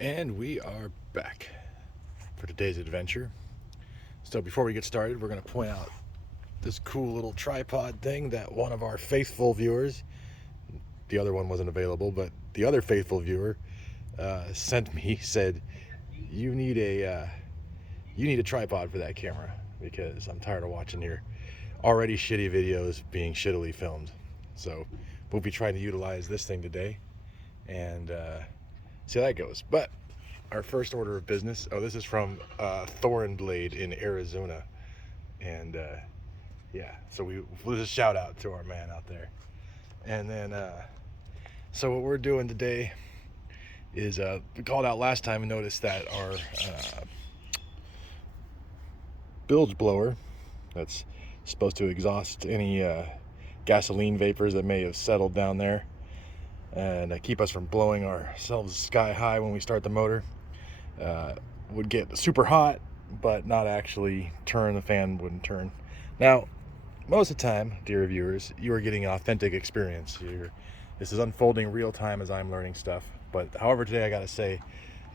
And we are back for today's adventure. So before we get started, we're going to point out this cool little tripod thing that one of our faithful viewers, the other one wasn't available, but the other faithful viewer sent me, said, you need a tripod for that camera because I'm tired of watching your already shitty videos being shittily filmed. So we'll be trying to utilize this thing today and see how that goes. But our first order of business, this is from Thorn Blade in Arizona. And yeah, so we'll just shout out to our man out there. And then, so what we're doing today is, we called out last time and noticed that our bilge blower, that's supposed to exhaust any gasoline vapors that may have settled down there and keep us from blowing ourselves sky high when we start the motor, would get super hot but not actually turn. The fan wouldn't turn. Now most of the time, dear viewers, you are getting an authentic experience. This is unfolding real time as I'm learning stuff. But however, today I gotta say,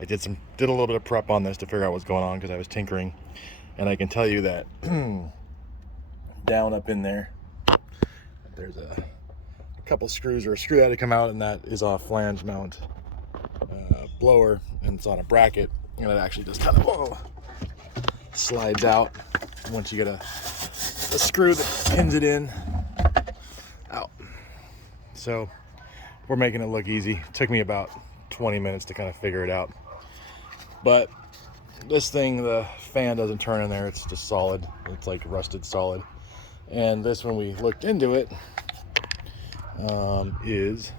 I did a little bit of prep on this to figure out what's going on because I was tinkering, and I can tell you that down up in there, there's a couple screws, or a screw that had to come out, and that is a flange mount blower, and it's on a bracket, and it actually just kind of slides out once you get a screw that pins it in out. So we're making it look easy. It took me about 20 minutes to kind of figure it out, but this thing, the fan doesn't turn in there. It's just solid. It's like rusted solid. And this, when we looked into it, is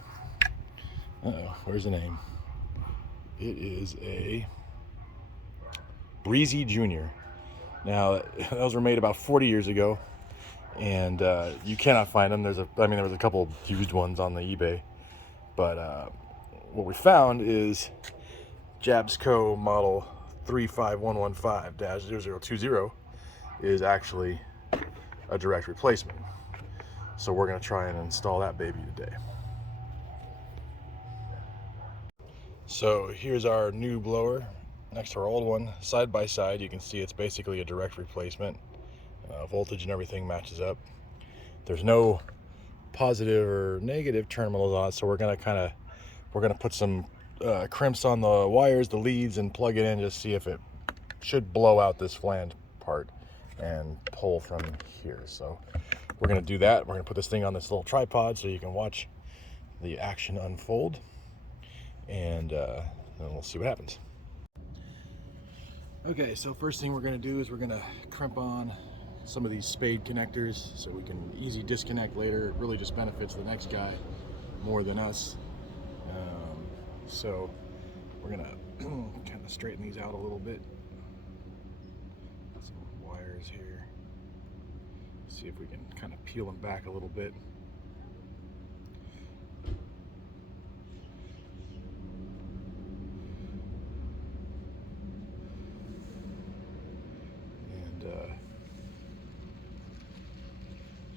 where's the name? It is a Breezy Junior. Now, those were made about 40 years ago, and you cannot find them. There was a couple used ones on the eBay, but what we found is Jabsco model 35115-0020 is actually a direct replacement. So we're going to try and install that baby today. So here's our new blower next to our old one, side by side. You can see it's basically a direct replacement. Voltage and everything matches up. There's no positive or negative terminals on it, so we're gonna put some crimps on the wires, the leads, and plug it in, just see if it should blow out this flange part and pull from here. So we're gonna do that. We're gonna put this thing on this little tripod so you can watch the action unfold, and then we'll see what happens. Okay, so first thing we're gonna do is we're gonna crimp on some of these spade connectors so we can easy disconnect later. It really just benefits the next guy more than us. So we're gonna kind of straighten these out a little bit. Some wires here. See if we can kind of peel them back a little bit.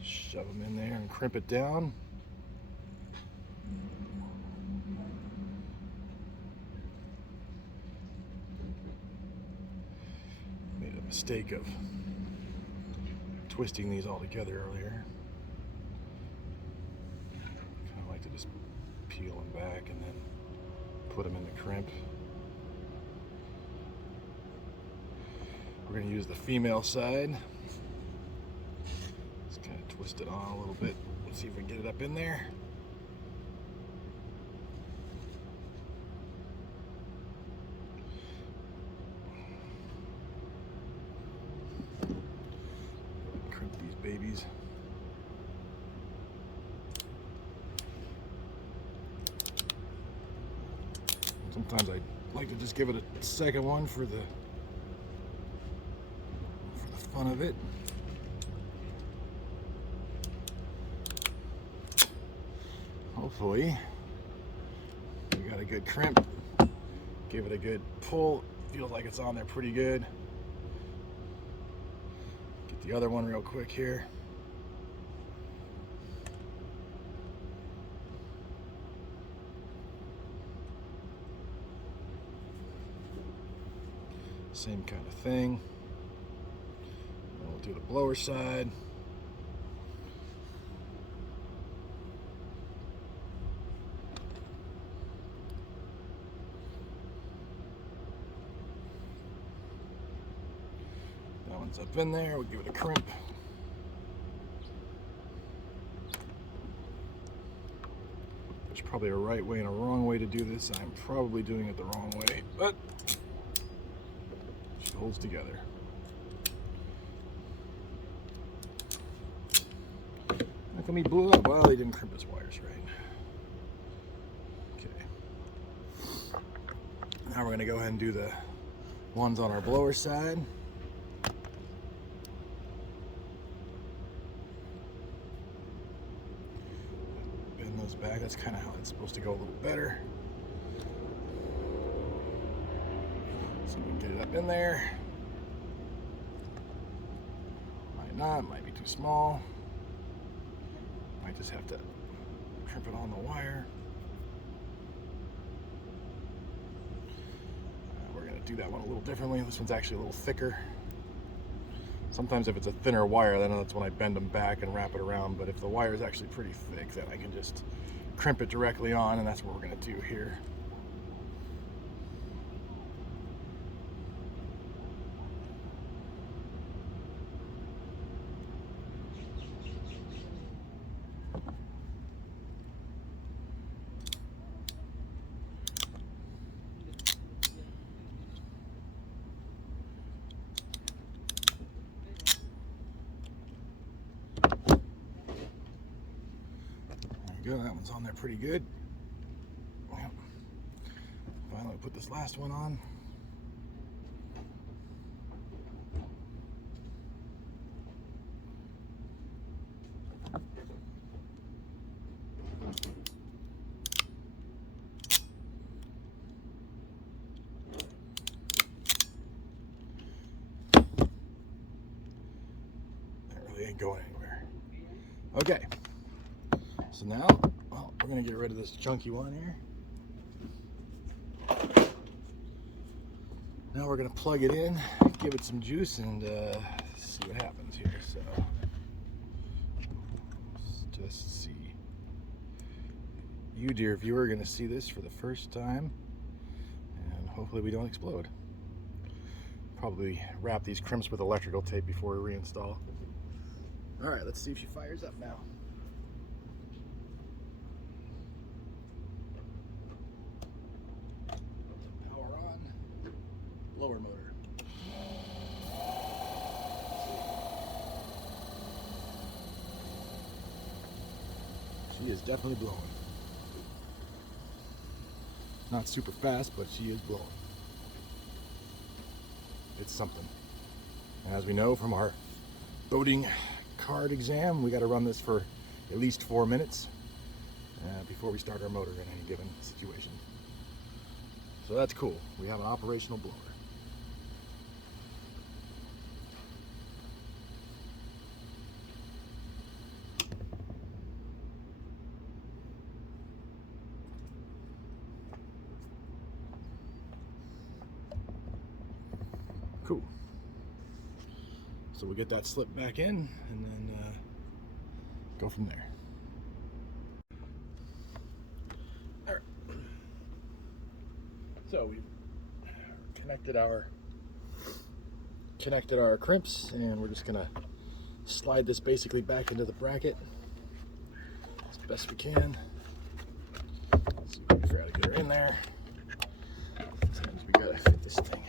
Shove them in there and crimp it down. Made a mistake of twisting these all together earlier. Kind of like to just peel them back and then put them in the crimp. We're going to use the female side. Kind of twist it on a little bit. Let's see if we can get it up in there. Crimp these babies. Sometimes I like to just give it a second one for the fun of it. Hopefully we got a good crimp. Give it a good pull. Feels like it's on there pretty good. Get the other one real quick here. Same kind of thing. And we'll do the blower side. That one's up in there. We'll give it a crimp. There's probably a right way and a wrong way to do this. I'm probably doing it the wrong way, but it holds together. How come he blew up? Well, he didn't crimp his wires right. Okay. Now we're going to go ahead and do the ones on our blower side. Bend those back. That's kind of how it's supposed to go a little better. So we can get it up in there. Might not, might be too small. Might just have to crimp it on the wire. We're going to do that one a little differently. This one's actually a little thicker. Sometimes if it's a thinner wire, then that's when I bend them back and wrap it around. But if the wire is actually pretty thick, then I can just crimp it directly on, and that's what we're going to do here. There we go, that one's on there pretty good. Yep. Finally put this last one on. That really ain't going anywhere. Okay. So now, well, we're going to get rid of this chunky one here. Now we're going to plug it in, give it some juice, and see what happens here. So, let's just see. You, dear viewer, are going to see this for the first time, and hopefully we don't explode. Probably wrap these crimps with electrical tape before we reinstall. All right, let's see if she fires up now. Blower motor. She is definitely blowing. Not super fast, but she is blowing. It's something. And as we know from our boating card exam, we got to run this for at least 4 minutes before we start our motor in any given situation. So that's cool. We have an operational blower. Cool. So we'll get that slip back in and then go from there. All right. So we've connected our crimps, and we're just gonna slide this basically back into the bracket as best we can. Let's see if we can try to get her in there. Sometimes we gotta fit this thing.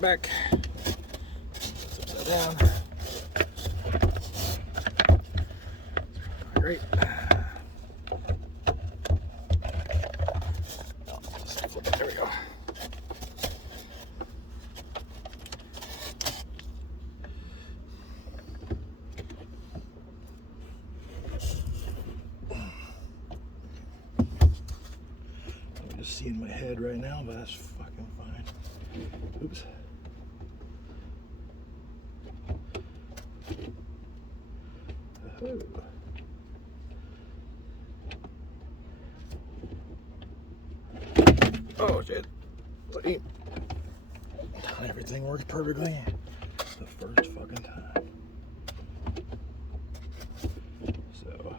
Back, it's upside down. Great. There we go. I'm just seeing my head right now, but that's fucking fine. Oops. Oh shit. See? Everything works perfectly the first fucking time. So,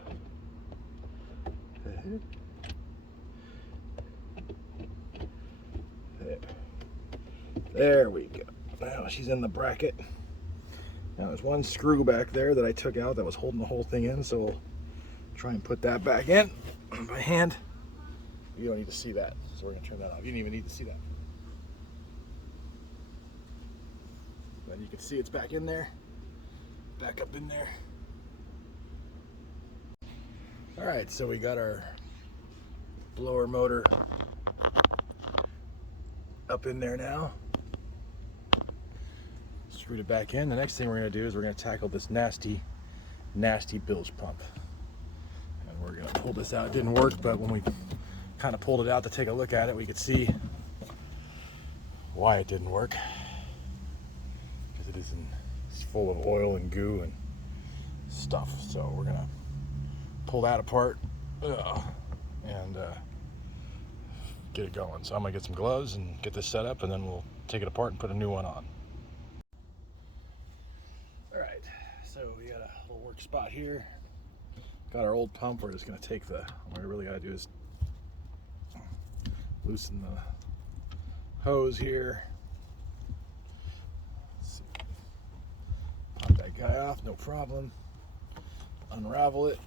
there we go. Now she's in the bracket. Now there's one screw back there that I took out that was holding the whole thing in, so we'll try and put that back in by hand. You don't need to see that, so we're gonna turn that off. You didn't even need to see that. Then you can see it's back in there, back up in there. All right, so we got our blower motor up in there now. Screwed it back in. The next thing we're gonna do is we're gonna tackle this nasty bilge pump. And we're gonna pull this out. It didn't work, but when we kind of pulled it out to take a look at it, we could see why it didn't work. Because it's full of oil and goo and stuff. So we're gonna pull that apart and get it going. So I'm gonna get some gloves and get this set up, and then we'll take it apart and put a new one on. All right, so we got a little work spot here. Got our old pump. We're just gonna take what we really gotta do is loosen the hose here. Let's see. Pop that guy off, no problem. Unravel it.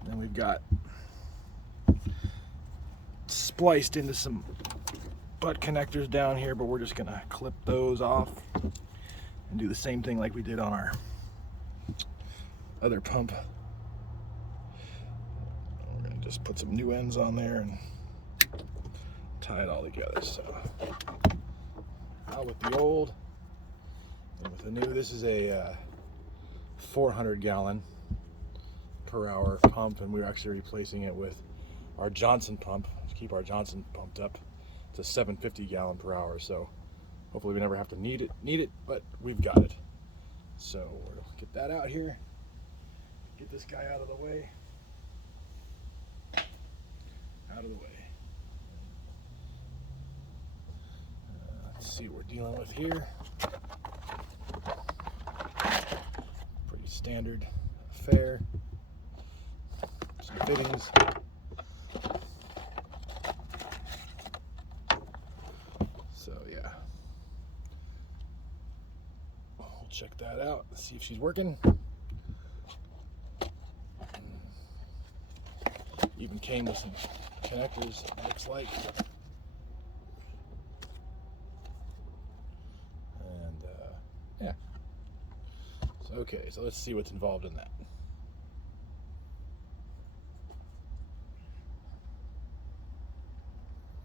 And then we've got spliced into some butt connectors down here, but we're just gonna clip those off and do the same thing like we did on our other pump. We're gonna just put some new ends on there and tie it all together. So out with the old and with the new. This is a 400 gallon per hour pump, and we're actually replacing it with our Johnson pump to keep our Johnson pumped up. It's a 750 gallon per hour, so hopefully we never have to need it, but we've got it. So we'll get that out here, get this guy out of the way. Let's see what we're dealing with here. Pretty standard affair. Some fittings. So yeah, we'll check that out, see if she's working. Even came with some connectors, it looks like. And yeah. So okay, so let's see what's involved in that.